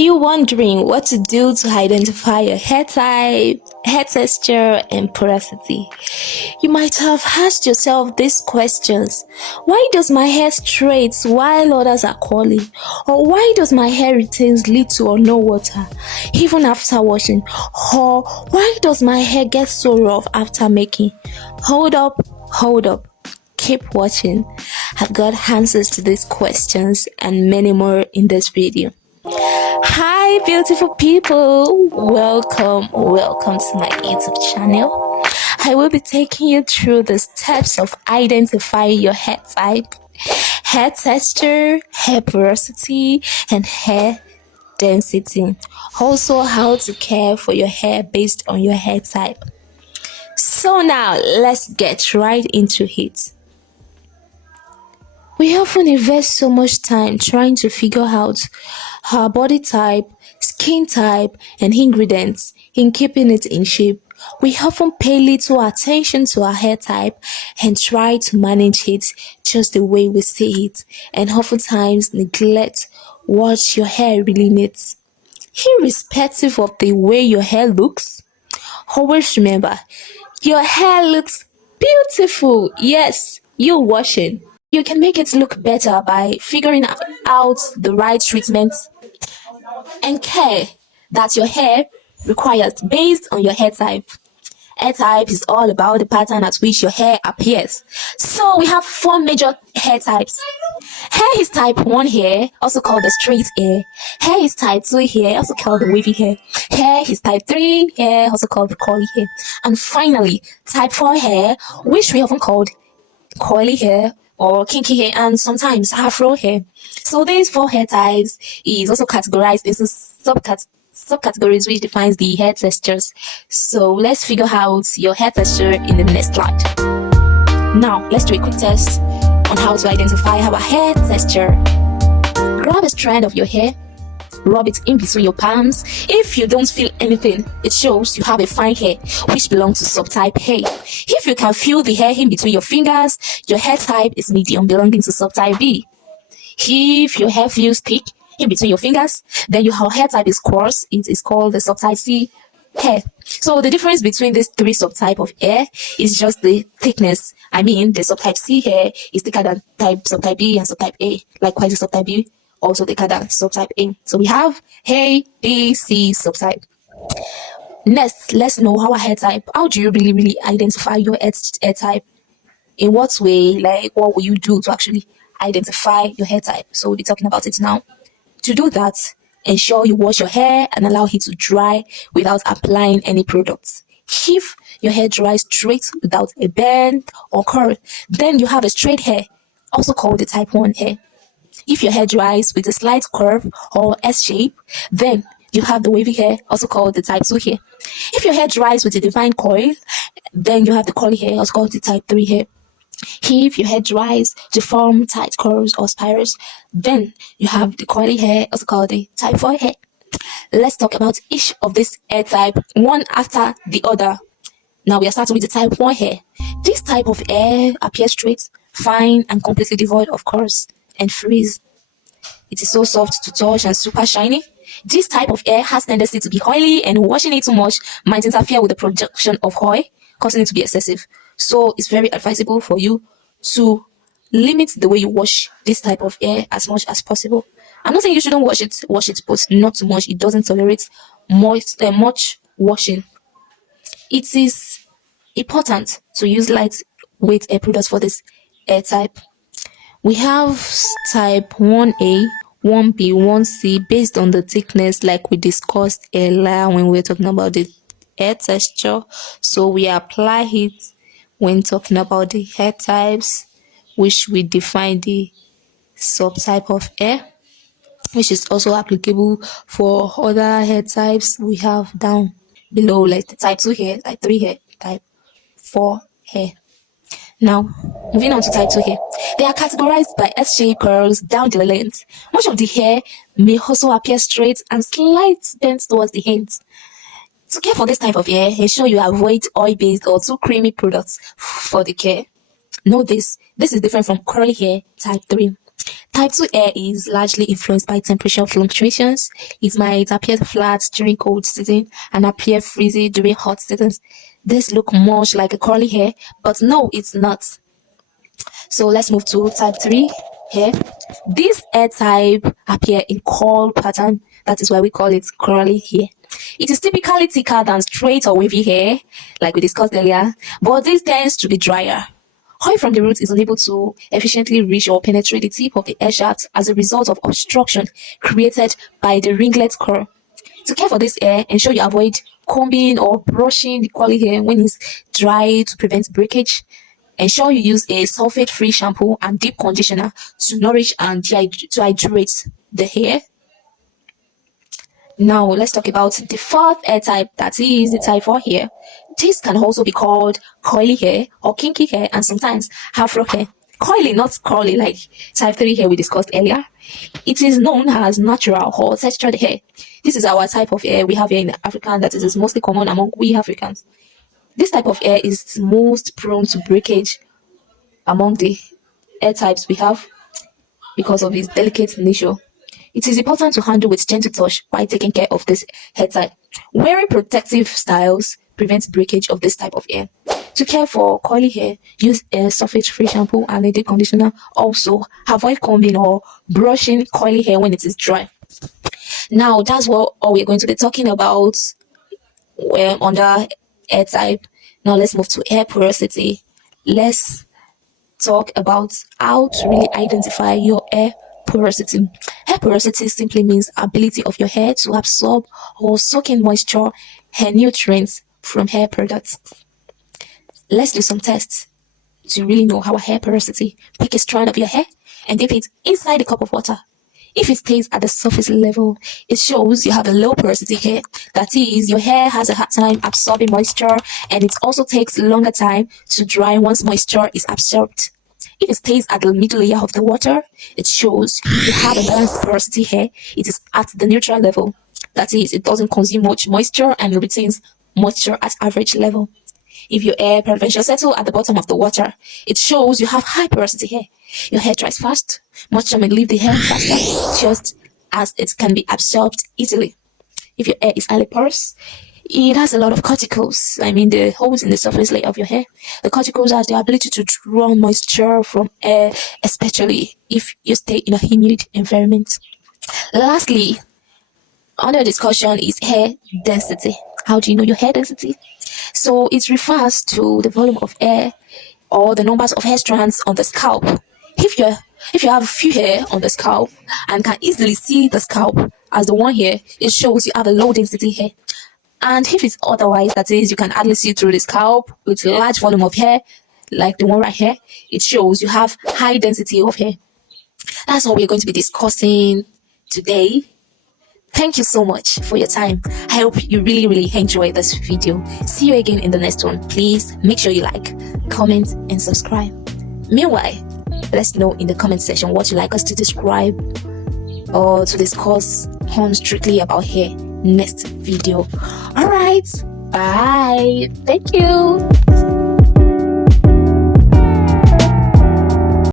You wondering what to do to identify your hair type, hair texture, and porosity? You might have asked yourself these questions. Why does my hair straight while others are curly? Or why does my hair retains little or no water even after washing? Or why does my hair get so rough after making? Hold up, hold up. Keep watching. I've got answers to these questions and many more in this video. Hi, beautiful people. Welcome to my YouTube channel. I will be taking you through the steps of identifying your hair type, hair texture, hair porosity, and hair density. Also, how to care for your hair based on your hair type. So now, let's get right into it. We often invest so much time trying to figure out our body type, skin type, and ingredients in keeping it in shape. We often pay little attention to our hair type and try to manage it just the way we see it, and oftentimes neglect what your hair really needs. Irrespective of the way your hair looks, always remember your hair looks beautiful. Yes, you wash it. You can make it look better by figuring out the right treatments and care that your hair requires based on your hair type. Hair type is all about the pattern at which your hair appears. So we have four major hair types. Hair is type 1 hair, also called the straight hair. Hair is type 2 hair, also called the wavy hair. Hair is type 3 hair, also called the curly hair. And finally, type 4 hair, which we often called curly hair or kinky hair and sometimes afro hair. So these four hair types is also categorized into subcategories which defines the hair textures. So let's figure out your hair texture in the next slide. Now let's do a quick test on how to identify our hair texture. Grab a strand of your hair, rub it in between your palms. If you don't feel anything, it shows you have a fine hair which belongs to subtype A. If you can feel the hair in between your fingers, your hair type is medium, belonging to subtype B. If your hair feels thick in between your fingers, then your hair type is coarse. It is called the subtype C hair. So the difference between these three subtype of hair is just the thickness. I mean, the subtype C hair is thicker than subtype B and subtype A. Likewise, the subtype B also thicker than subtype A. So we have A, B, C subtype. Next, let's know our hair type. How do you really identify your hair type? In what way? Like, what will you do to actually identify your hair type? So we'll be talking about it now. To do that, ensure you wash your hair and allow it to dry without applying any products. If your hair dries straight without a bend or curl, then you have a straight hair, also called the type 1 hair. If your hair dries with a slight curve or S shape, then you have the wavy hair, also called the type 2 hair. If your hair dries with a defined coil, then you have the curly hair, also called the type 3 hair. If your hair dries to form tight curls or spirals, then you have the curly hair, also called the type 4 hair. Let's talk about each of these hair type one after the other. Now we are starting with the type 1 hair. This type of hair appears straight, fine, and completely devoid of curls and frizz. It is so soft to touch and super shiny. This type of hair has tendency to be oily, and washing it too much might interfere with the production of oil, causing it to be excessive. So it's very advisable for you to limit the way you wash this type of hair as much as possible. I'm not saying you shouldn't wash it, but not too much. It doesn't tolerate much washing. It is important to use lightweight hair products for this hair type. We have type 1A, 1B, 1C based on the thickness, like we discussed earlier when we were talking about the hair texture. So we apply it when talking about the hair types, which we define the subtype of hair, which is also applicable for other hair types we have down below, like the type 2 hair, type 3 hair, type 4 hair. Now, moving on to type 2 hair. They are categorized by S-shaped curls down the length. Much of the hair may also appear straight and slight bends towards the ends. To care for this type of hair, ensure you avoid oil-based or too creamy products for the care. Note this is different from curly hair type 3. Type 2 hair is largely influenced by temperature fluctuations. It might appear flat during cold season and appear frizzy during hot seasons. This look much like a curly hair, but no, it's not. So let's move to type 3 hair. This hair type appear in curl pattern. That is why we call it curly hair. It is typically thicker than straight or wavy hair, like we discussed earlier, but this tends to be drier. Oil from the root is unable to efficiently reach or penetrate the tip of the hair shaft as a result of obstruction created by the ringlet curl. To care for this hair, ensure you avoid combing or brushing the curly hair when it's dry to prevent breakage. Ensure you use a sulfate-free shampoo and deep conditioner to nourish and to hydrate the hair. Now let's talk about the fourth hair type, that is the type 4 hair. This can also be called coily hair or kinky hair and sometimes afro hair. Coily, not curly like type 3 hair we discussed earlier. It is known as natural or textured hair. This is our type of hair we have here in Africa, that is mostly common among we Africans. This type of hair is most prone to breakage among the hair types we have because of its delicate nature. It is important to handle with gentle touch while taking care of this hair type. Wearing protective styles prevents breakage of this type of hair. To care for curly hair, use a sulfate-free shampoo and a deep conditioner. Also, avoid combing or brushing curly hair when it is dry. Now, that's what all we're going to be talking about under hair type. Now, let's move to hair porosity. Let's talk about how to really identify your hair porosity. Hair porosity simply means ability of your hair to absorb or soak in moisture and nutrients from hair products. Let's do some tests to really know our hair porosity. Pick a strand of your hair and dip it inside a cup of water. If it stays at the surface level, it shows you have a low porosity hair. That is, your hair has a hard time absorbing moisture and it also takes longer time to dry once moisture is absorbed. If it stays at the middle layer of the water, it shows you have a balanced porosity hair. It is at the neutral level. That is, it doesn't consume much moisture and retains moisture at average level. If your hair peradventure settle at the bottom of the water, it shows you have high porosity hair. Your hair dries fast. Moisture may leave the hair faster, just as it can be absorbed easily. If your hair is highly porous, it has a lot of cuticles. I mean, the holes in the surface layer of your hair. The cuticles have the ability to draw moisture from air, especially if you stay in a humid environment. Lastly, under discussion is hair density. How do you know your hair density? So it refers to the volume of hair or the numbers of hair strands on the scalp. If you have few hair on the scalp and can easily see the scalp as the one here, it shows you have a low density hair. And if it's otherwise, that is, you can hardly see through the scalp with a large volume of hair, like the one right here, it shows you have high density of hair. That's what we're going to be discussing today. Thank you so much for your time. I hope you really enjoyed this video. See you again in the next one. Please make sure you like, comment, and subscribe. Meanwhile, let us know in the comment section what you like us to describe or to discuss on strictly about hair next video. All right, bye. Thank you.